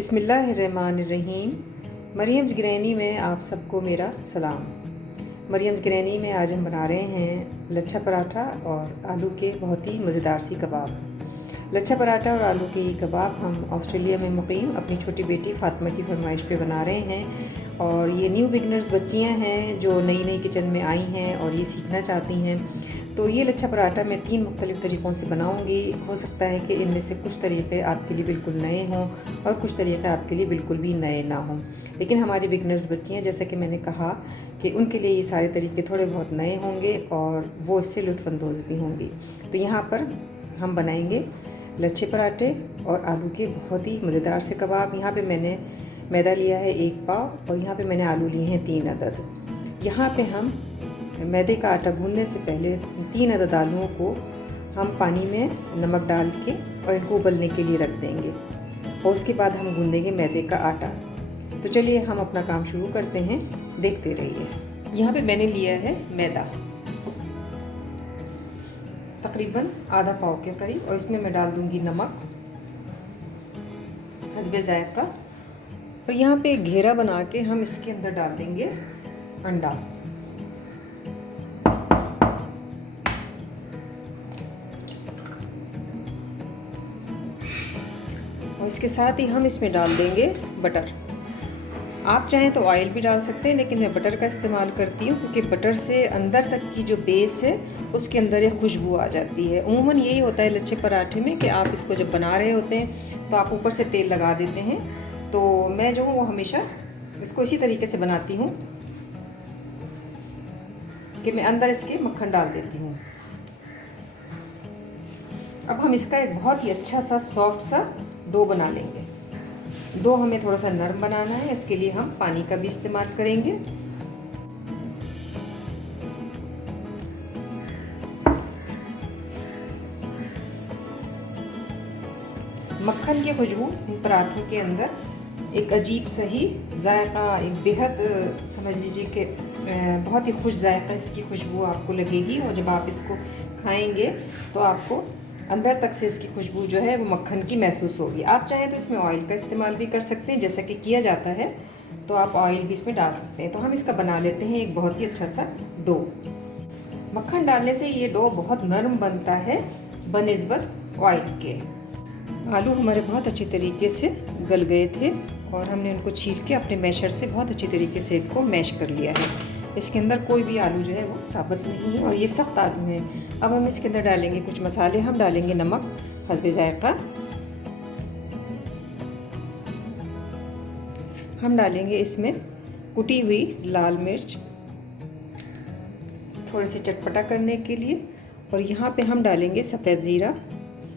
बिस्मिल्लाहिर्रहमानिर्रहीम। Mariam's granny में आप सबको मेरा सलाम। मरियम्स ग्रैनी में आज हम बना रहे हैं लच्छा पराठा और आलू के बहुत ही मज़ेदार सी कबाब। लच्छा पराठा और आलू के कबाब हम ऑस्ट्रेलिया में मुक़ीम अपनी छोटी बेटी फ़ातिमा की फरमाइश पे बना रहे हैं। और ये न्यू बिगनर्स बच्चियां हैं जो नई नई किचन में आई हैं और ये सीखना चाहती हैं। तो ये लच्छा पराठा मैं 3 मुख्तलिफ़ तरीक़ों से बनाऊंगी। हो सकता है कि इनमें से कुछ तरीक़े आपके लिए बिल्कुल नए हों और कुछ तरीक़े आपके लिए बिल्कुल भी नए ना हों, लेकिन हमारी बिगनर्स बच्चियां, जैसा कि मैंने कहा कि उनके लिए ये सारे तरीक़े थोड़े बहुत नए होंगे और वो इससे लुत्फ़अंदोज़ भी होंगी। तो यहाँ पर हम बनाएंगे लच्छे पराठे और आलू के बहुत ही मज़ेदार से कबाब। यहाँ पे मैंने मैदा लिया है 1 पाव और यहाँ पे मैंने आलू लिए हैं 3 अदद। यहाँ पे हम मैदे का आटा गूंदने से पहले 3 अदद आलूओं को हम पानी में नमक डाल के और इनको उबलने के लिए रख देंगे और उसके बाद हम गूंदेंगे मैदे का आटा। तो चलिए हम अपना काम शुरू करते हैं, देखते रहिए। यहाँ पे मैंने लिया है मैदा तकरीबन आधा पाव के करीब और इसमें मैं डाल दूँगी नमक हस्बे ज़ायक़ा। और यहाँ पे एक घेरा बना के हम इसके अंदर डाल देंगे अंडा। और इसके साथ ही हम इसमें डाल देंगे बटर। आप चाहें तो ऑयल भी डाल सकते हैं, लेकिन मैं बटर का इस्तेमाल करती हूँ क्योंकि बटर से अंदर तक की जो बेस है उसके अंदर एक खुशबू आ जाती है। उमूमन यही होता है लच्छे पराठे में कि आप इसको जब बना रहे होते हैं तो आप ऊपर से तेल लगा देते हैं। तो मैं जो हूँ वो हमेशा इसको इसी तरीके से बनाती हूँ कि मैं अंदर इसके मक्खन डाल देती हूँ। अब हम इसका एक बहुत ही अच्छा सा सॉफ्ट सा डो बना लेंगे। डो हमें थोड़ा सा नरम बनाना है, इसके लिए हम पानी का भी इस्तेमाल करेंगे। मक्खन की खुशबू पराठों के अंदर एक अजीब सा ही जायका, एक बेहद समझ लीजिए कि बहुत ही खुश जायका इसकी खुशबू आपको लगेगी। और जब आप इसको खाएंगे तो आपको अंदर तक से इसकी खुशबू जो है वो मक्खन की महसूस होगी। आप चाहें तो इसमें ऑयल का इस्तेमाल भी कर सकते हैं, जैसा कि किया जाता है, तो आप ऑयल भी इसमें डाल सकते हैं। तो हम इसका बना लेते हैं एक बहुत ही अच्छा सा डो। मक्खन डालने से ये डो बहुत नरम बनता है बनिस्बत ऑयल के। आलू हमारे बहुत अच्छी तरीके से गल गए थे और हमने उनको छील के अपने मैशर से बहुत अच्छी तरीके से इनको मैश कर लिया है। इसके अंदर कोई भी आलू जो है वो साबुत नहीं है और ये सख्त आलू हैं। अब हम इसके अंदर डालेंगे कुछ मसाले। हम डालेंगे नमक हस्बे ज़ायक़ा, हम डालेंगे इसमें कुटी हुई लाल मिर्च थोड़े से चटपटा करने के लिए। और यहाँ पे हम डालेंगे सफ़ेद ज़ीरा,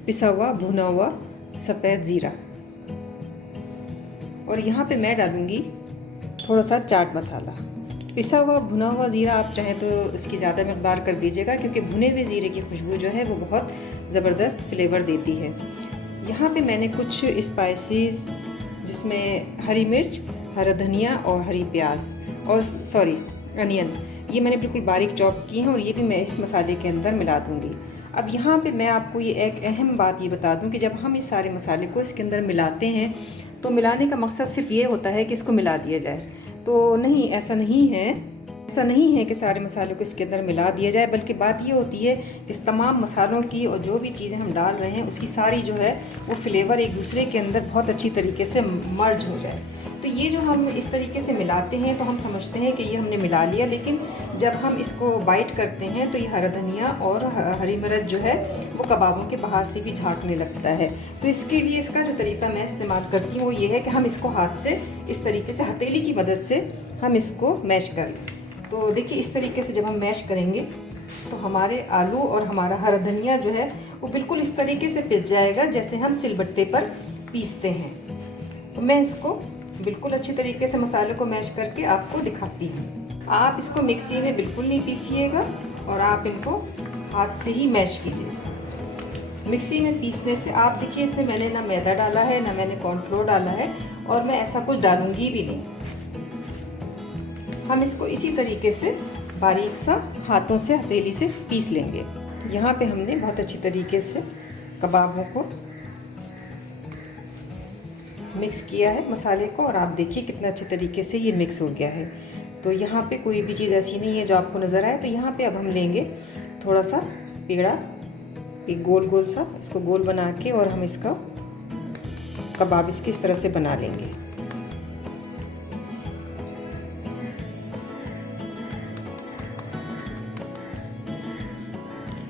पिसा हुआ भुना हुआ सफ़ेद ज़ीरा। और यहाँ पे मैं डालूँगी थोड़ा सा चाट मसाला। पिसा हुआ भुना हुआ ज़ीरा आप चाहें तो इसकी ज़्यादा मकदार कर दीजिएगा क्योंकि भुने हुए ज़ीरे की खुशबू जो है वो बहुत ज़बरदस्त फ्लेवर देती है। यहाँ पे मैंने कुछ स्पाइसेस जिसमें हरी मिर्च, हरा धनिया और हरी प्याज और अनियन, ये मैंने बिल्कुल बारीक चॉप की हैं और ये भी मैं इस मसाले के अंदर मिला दूँगी। अब यहाँ पे मैं आपको ये एक अहम बात ये बता दूँ कि जब हम इस सारे मसाले को इसके अंदर मिलाते हैं तो मिलाने का मकसद सिर्फ ये होता है कि इसको मिला दिया जाए। तो नहीं, ऐसा नहीं है कि सारे मसालों को इसके अंदर मिला दिया जाए, बल्कि बात ये होती है कि इस तमाम मसालों की और जो भी चीज़ें हम डाल रहे हैं उसकी सारी जो है वो फ्लेवर एक दूसरे के अंदर बहुत अच्छी तरीके से मर्ज हो जाए। तो ये जो हम इस तरीके से मिलाते हैं तो हम समझते हैं कि ये हमने मिला लिया, लेकिन जब हम इसको बाइट करते हैं तो ये हरा धनिया और हरी मिर्च जो है वो कबाबों के बाहर से भी झाँकने लगता है। तो इसके लिए इसका जो तरीका मैं इस्तेमाल करती हूँ वो ये है कि हम इसको हाथ से इस तरीके से हथेली की मदद से हम इसको मैश कर लें। तो देखिए इस तरीके से जब हम मैश करेंगे तो हमारे आलू और हमारा हरा धनिया जो है वो बिल्कुल इस तरीके से पिस जाएगा जैसे हम सिलबट्टे पर पीसते हैं। तो मैं इसको बिल्कुल अच्छी तरीके से मसाले को मैश करके आपको दिखाती हूँ। आप इसको मिक्सी में बिल्कुल नहीं पीसिएगा और आप इनको हाथ से ही मैश कीजिए। मिक्सी में पीसने से आप देखिए इसमें मैंने ना मैदा डाला है ना मैंने कॉर्नफ्लोर डाला है और मैं ऐसा कुछ डालूंगी भी नहीं। हम इसको इसी तरीके से बारीक सा हाथों से हथेली से पीस लेंगे। यहाँ पे हमने बहुत अच्छी तरीके से कबाबों को मिक्स किया है मसाले को, और आप देखिए कितना अच्छे तरीके से ये मिक्स हो गया है। तो यहाँ पे कोई भी चीज़ ऐसी नहीं है जो आपको नज़र आए। तो यहाँ पे अब हम लेंगे थोड़ा सा पेड़ा, एक गोल गोल सा, इसको गोल बना के, और हम इसका कबाब इसके इस तरह से बना लेंगे।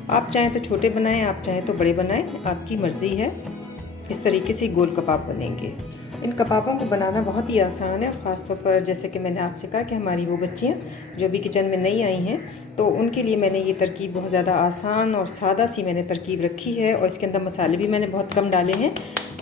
आप चाहें तो छोटे बनाएं, आप चाहें तो बड़े बनाएं, आपकी मर्ज़ी है। इस तरीके से गोल कबाब बनेंगे। इन कबाबों को बनाना बहुत ही आसान है, ख़ासतौर पर जैसे कि मैंने आपसे कहा कि हमारी वो बच्चियाँ जो अभी किचन में नई आई हैं, तो उनके लिए मैंने ये तरकीब बहुत ज़्यादा आसान और सादा सी मैंने तरकीब रखी है। और इसके अंदर मसाले भी मैंने बहुत कम डाले हैं,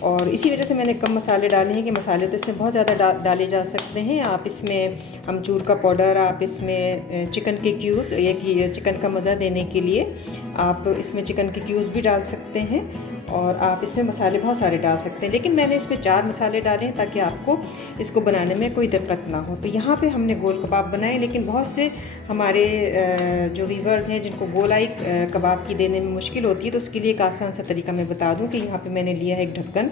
और इसी वजह से मैंने कम मसाले डाले हैं कि मसाले तो इसमें बहुत ज़्यादा डाले जा सकते हैं। आप इसमें अमचूर का पाउडर, आप इसमें चिकन के क्यूब्स, या कि चिकन का मज़ा देने के लिए आप इसमें चिकन के क्यूब्स भी डाल सकते हैं, और आप इसमें मसाले बहुत सारे डाल सकते हैं। लेकिन मैंने इसमें 4 मसाले डाले हैं ताकि आपको इसको बनाने में कोई दिक्कत ना हो। तो यहाँ पे हमने गोल कबाब बनाए, लेकिन बहुत से हमारे जो व्यूअर्स हैं जिनको गोलाई कबाब की देने में मुश्किल होती है, तो उसके लिए एक आसान सा तरीका मैं बता दूँ कि यहाँ पे मैंने लिया है एक ढक्कन।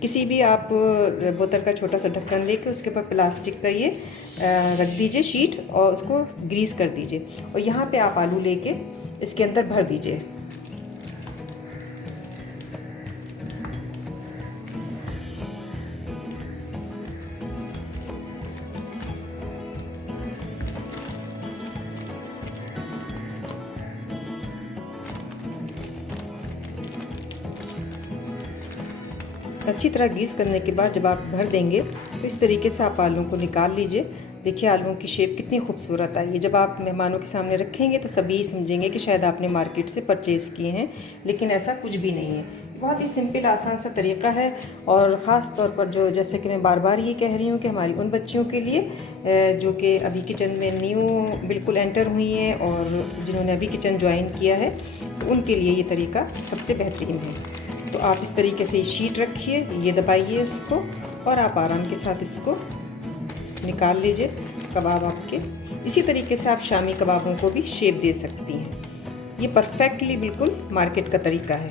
किसी भी आप बोतल का छोटा सा ढक्कन लेके उसके ऊपर प्लास्टिक का ये रख दीजिए शीट, और उसको ग्रीस कर दीजिए, और यहाँ पे आप आलू लेके इसके अंदर भर दीजिए। अच्छी तरह ग्रीस करने के बाद जब आप भर देंगे तो इस तरीके से आप आलूओं को निकाल लीजिए। देखिए आलूओं की शेप कितनी खूबसूरत आई है। जब आप मेहमानों के सामने रखेंगे तो सभी समझेंगे कि शायद आपने मार्केट से परचेज़ किए हैं, लेकिन ऐसा कुछ भी नहीं है। बहुत ही सिंपल आसान सा तरीका है, और ख़ास तौर पर जो, जैसे कि मैं बार बार ये कह रही हूँ कि हमारी उन बच्चियों के लिए जो कि अभी किचन में न्यू बिल्कुल एंटर हुई हैं और जिन्होंने अभी किचन ज्वाइन किया है, तो उनके लिए ये तरीका सबसे बेहतरीन है। तो आप इस तरीके से शीट रखिए, ये दबाइए इसको, और आप आराम के साथ इसको निकाल लीजिए कबाब आपके। इसी तरीके से आप शामी कबाबों को भी शेप दे सकती हैं। ये परफेक्टली बिल्कुल मार्केट का तरीका है।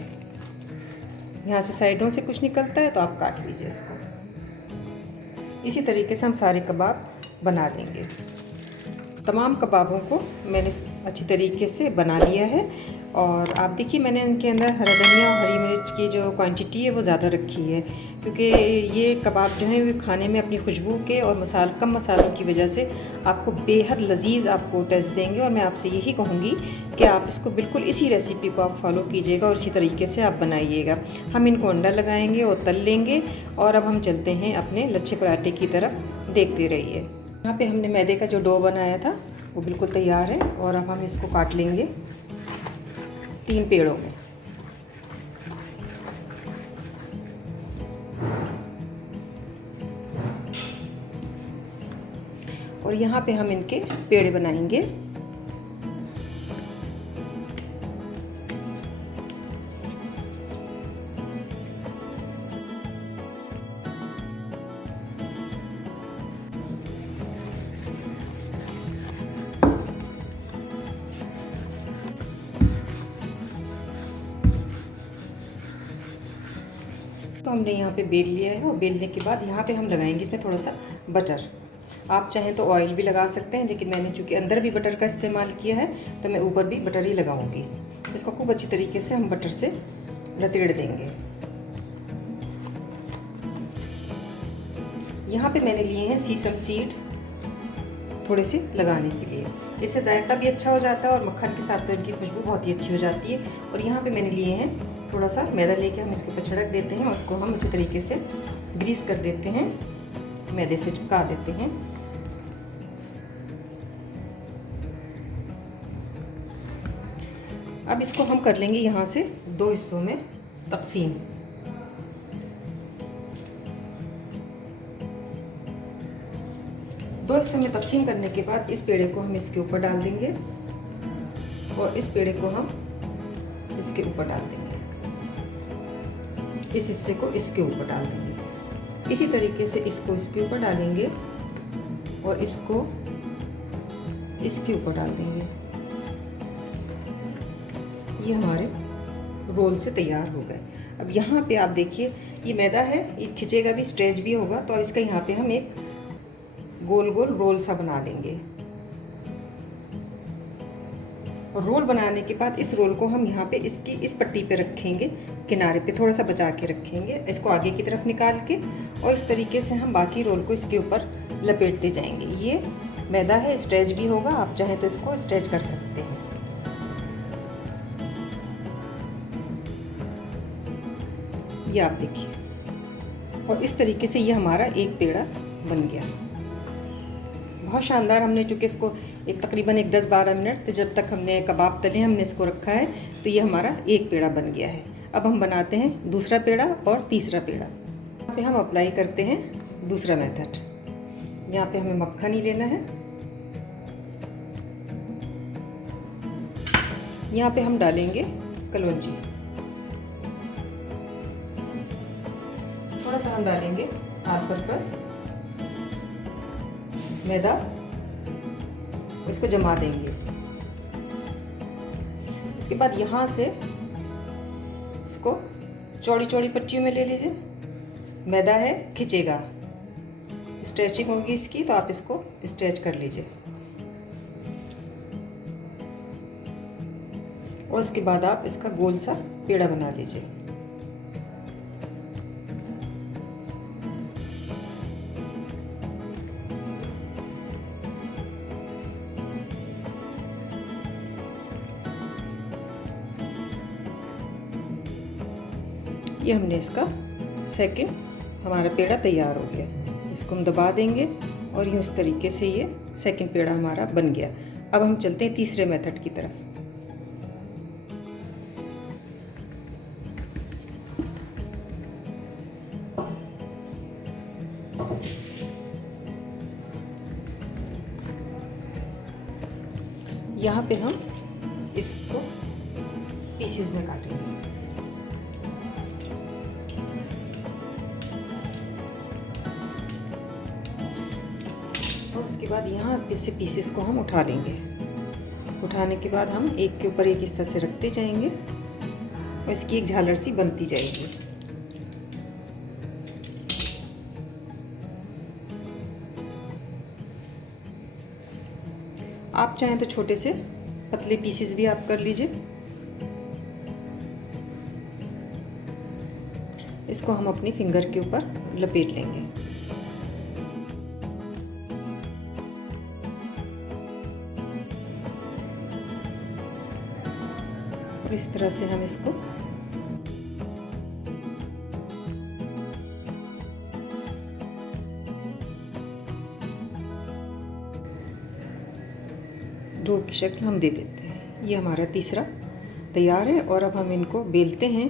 यहाँ से साइडों से कुछ निकलता है तो आप काट लीजिए इसको। इसी तरीके से हम सारे कबाब बना लेंगे। तमाम कबाबों को मैंने अच्छी तरीके से बना लिया है, और आप देखिए मैंने इनके अंदर हरा धनिया और हरी मिर्च की जो क्वांटिटी है वो ज़्यादा रखी है, क्योंकि ये कबाब जो हैं वो खाने में अपनी खुशबू के और कम मसालों की वजह से आपको बेहद लजीज आपको टेस्ट देंगे। और मैं आपसे यही कहूँगी कि आप इसको बिल्कुल इसी रेसिपी को आप फॉलो कीजिएगा और इसी तरीके से आप बनाइएगा। हम इनको अंडा लगाएंगे और तल लेंगे, और अब हम चलते हैं अपने लच्छे पराठे की तरफ, देखते रहिए। यहाँ पे हमने मैदे का जो डो बनाया था वो बिल्कुल तैयार है, और अब हम इसको काट लेंगे 3 पेड़ों में। और यहाँ पे हम इनके पेड़े बनाएंगे। तो हमने यहाँ पे बेल लिया है, और बेलने के बाद यहाँ पे हम लगाएंगे इसमें थोड़ा सा बटर। आप चाहें तो ऑयल भी लगा सकते हैं, लेकिन मैंने चूँकि अंदर भी बटर का इस्तेमाल किया है तो मैं ऊपर भी बटर ही लगाऊंगी। इसको खूब अच्छी तरीके से हम बटर से लतेड़ देंगे। यहाँ पे मैंने लिए हैं सीसम सीड्स थोड़े से लगाने के लिए, इससे जायका भी अच्छा हो जाता है और मक्खन के साथ तो इनकी खुशबू बहुत ही अच्छी हो जाती है। और यहाँ पे मैंने लिए हैं थोड़ा सा मैदा लेके हम इसके ऊपर छिड़क देते हैं, और उसको हम अच्छे तरीके से ग्रीस कर देते हैं, मैदे से चिपका देते हैं। अब इसको हम कर लेंगे यहाँ से 2 हिस्सों में तकसीम। दो हिस्सों में तकसीम करने के बाद इस पेड़े को हम इसके ऊपर डाल देंगे, और इस पेड़े को हम इसके ऊपर डाल देंगे। इस हिस्से को इसके ऊपर डाल देंगे। इसी तरीके से इसको इसके ऊपर डालेंगे, और इसको इसके ऊपर डाल देंगे। ये हमारे रोल से तैयार हो गए। अब यहाँ पे आप देखिए ये मैदा है, ये खिंचेगा भी, स्ट्रेच भी होगा, तो इसका यहाँ पे हम एक गोल गोल रोल सा बना लेंगे। और रोल बनाने के बाद इस रोल को हम यहाँ पे इसकी इस पट्टी पे रखेंगे, किनारे पे थोड़ा सा बचा के रखेंगे, इसको आगे की तरफ निकाल के, और इस तरीके से हम बाकी रोल को इसके ऊपर लपेटते जाएंगे। ये मैदा है, स्ट्रेच भी होगा, आप चाहें तो इसको स्ट्रेच कर सकते हैं। ये आप देखिए, और इस तरीके से ये हमारा एक पेड़ा बन गया। बहुत शानदार। हमने चूँकि इसको तकरीबन 10-12 मिनट जब तक हमने कबाब तले हमने इसको रखा है, तो ये हमारा एक पेड़ा बन गया है। अब हम बनाते हैं दूसरा पेड़ा और तीसरा पेड़ा। यहाँ पे हम अप्लाई करते हैं दूसरा मेथड। यहाँ पे हमें मक्खन ही लेना है। यहाँ पे हम डालेंगे कलौंजी, थोड़ा सा हम डालेंगे ऑल पर्पस मैदा, इसको जमा देंगे। इसके बाद यहाँ से इसको चौड़ी चौड़ी पट्टियों में ले लीजिए। मैदा है, खिंचेगा, स्ट्रेचिंग होगी इसकी, तो आप इसको स्ट्रेच कर लीजिए। और उसके बाद आप इसका गोल सा पेड़ा बना लीजिए। ये हमने इसका सेकंड हमारा पेड़ा तैयार हो गया। इसको हम दबा देंगे और यूँ इस तरीके से ये सेकंड पेड़ा हमारा बन गया। अब हम चलते हैं तीसरे मेथड की तरफ। यहाँ पे हम इसको पीसेस में काटेंगे। और उसके बाद यहाँ से पीसेस को हम उठा लेंगे। उठाने के बाद हम एक के ऊपर एक इस तरह से रखते जाएंगे और इसकी एक झालर सी बनती जाएगी। आप चाहें तो छोटे से पतले पीसेस भी आप कर लीजिए। इसको हम अपनी फिंगर के ऊपर लपेट लेंगे। और इस तरह से हम इसको डो की शक्ल हम दे देते हैं। ये हमारा तीसरा तैयार है और अब हम इनको बेलते हैं।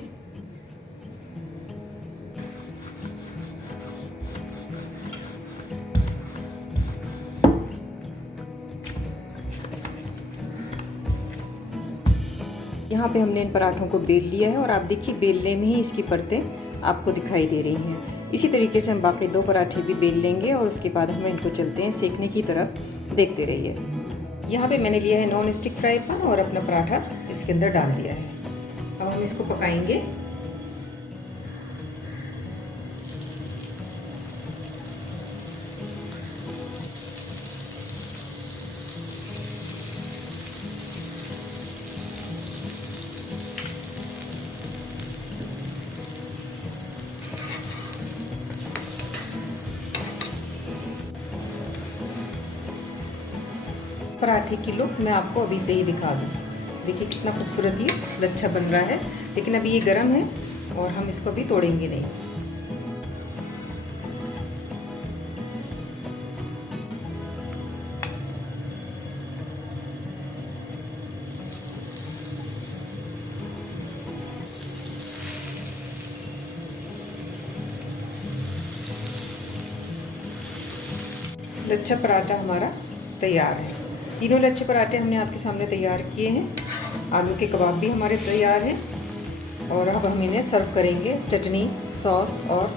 यहाँ पे हमने इन पराठों को बेल लिया है और आप देखिए बेलने में ही इसकी परतें आपको दिखाई दे रही हैं। इसी तरीके से हम बाकी 2 पराठे भी बेल लेंगे और उसके बाद हम इनको चलते हैं सेकने की तरफ। देखते रहिए। यहाँ पे मैंने लिया है नॉन स्टिक फ्राई पैन और अपना पराठा इसके अंदर डाल दिया है। अब हम इसको पकाएंगे। पराठे की लुक मैं आपको अभी से ही दिखा दूँ। देखिए कितना खूबसूरत ये लच्छा बन रहा है, लेकिन अभी ये गर्म है और हम इसको अभी तोड़ेंगे नहीं। लच्छा पराठा हमारा तैयार है। तीनों लच्छे पराठे हमने आपके सामने तैयार किए हैं। आलू के कबाब भी हमारे तैयार हैं और अब हम इन्हें सर्व करेंगे चटनी, सॉस और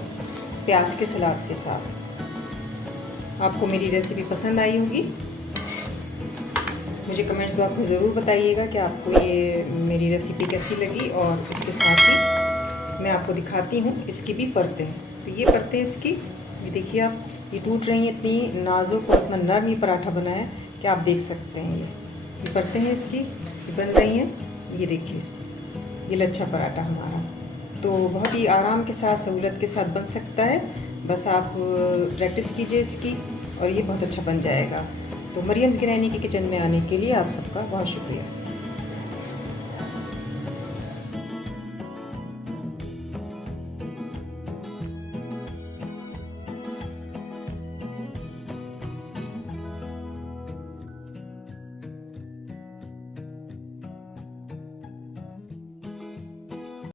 प्याज के सलाद के साथ। आपको मेरी रेसिपी पसंद आई होगी। मुझे कमेंट्स बॉक्स में ज़रूर बताइएगा कि आपको ये मेरी रेसिपी कैसी लगी और इसके साथ ही मैं आपको दिखाती हूँ इसकी भी परतें हैं। तो ये परतें इसकी, ये देखिए आप, ये टूट रही हैं, इतनी नाजुक और इतना नरम ये पराठा बना है कि आप देख सकते हैं। ये परतें हैं इसकी, ये बन रही हैं। ये देखिए, ये लच्छा पराठा हमारा तो बहुत ही आराम के साथ, सहूलत के साथ बन सकता है। बस आप प्रैक्टिस कीजिए इसकी और ये बहुत अच्छा बन जाएगा। तो मरियम्स गिरैनी के किचन में आने के लिए आप सबका बहुत शुक्रिया।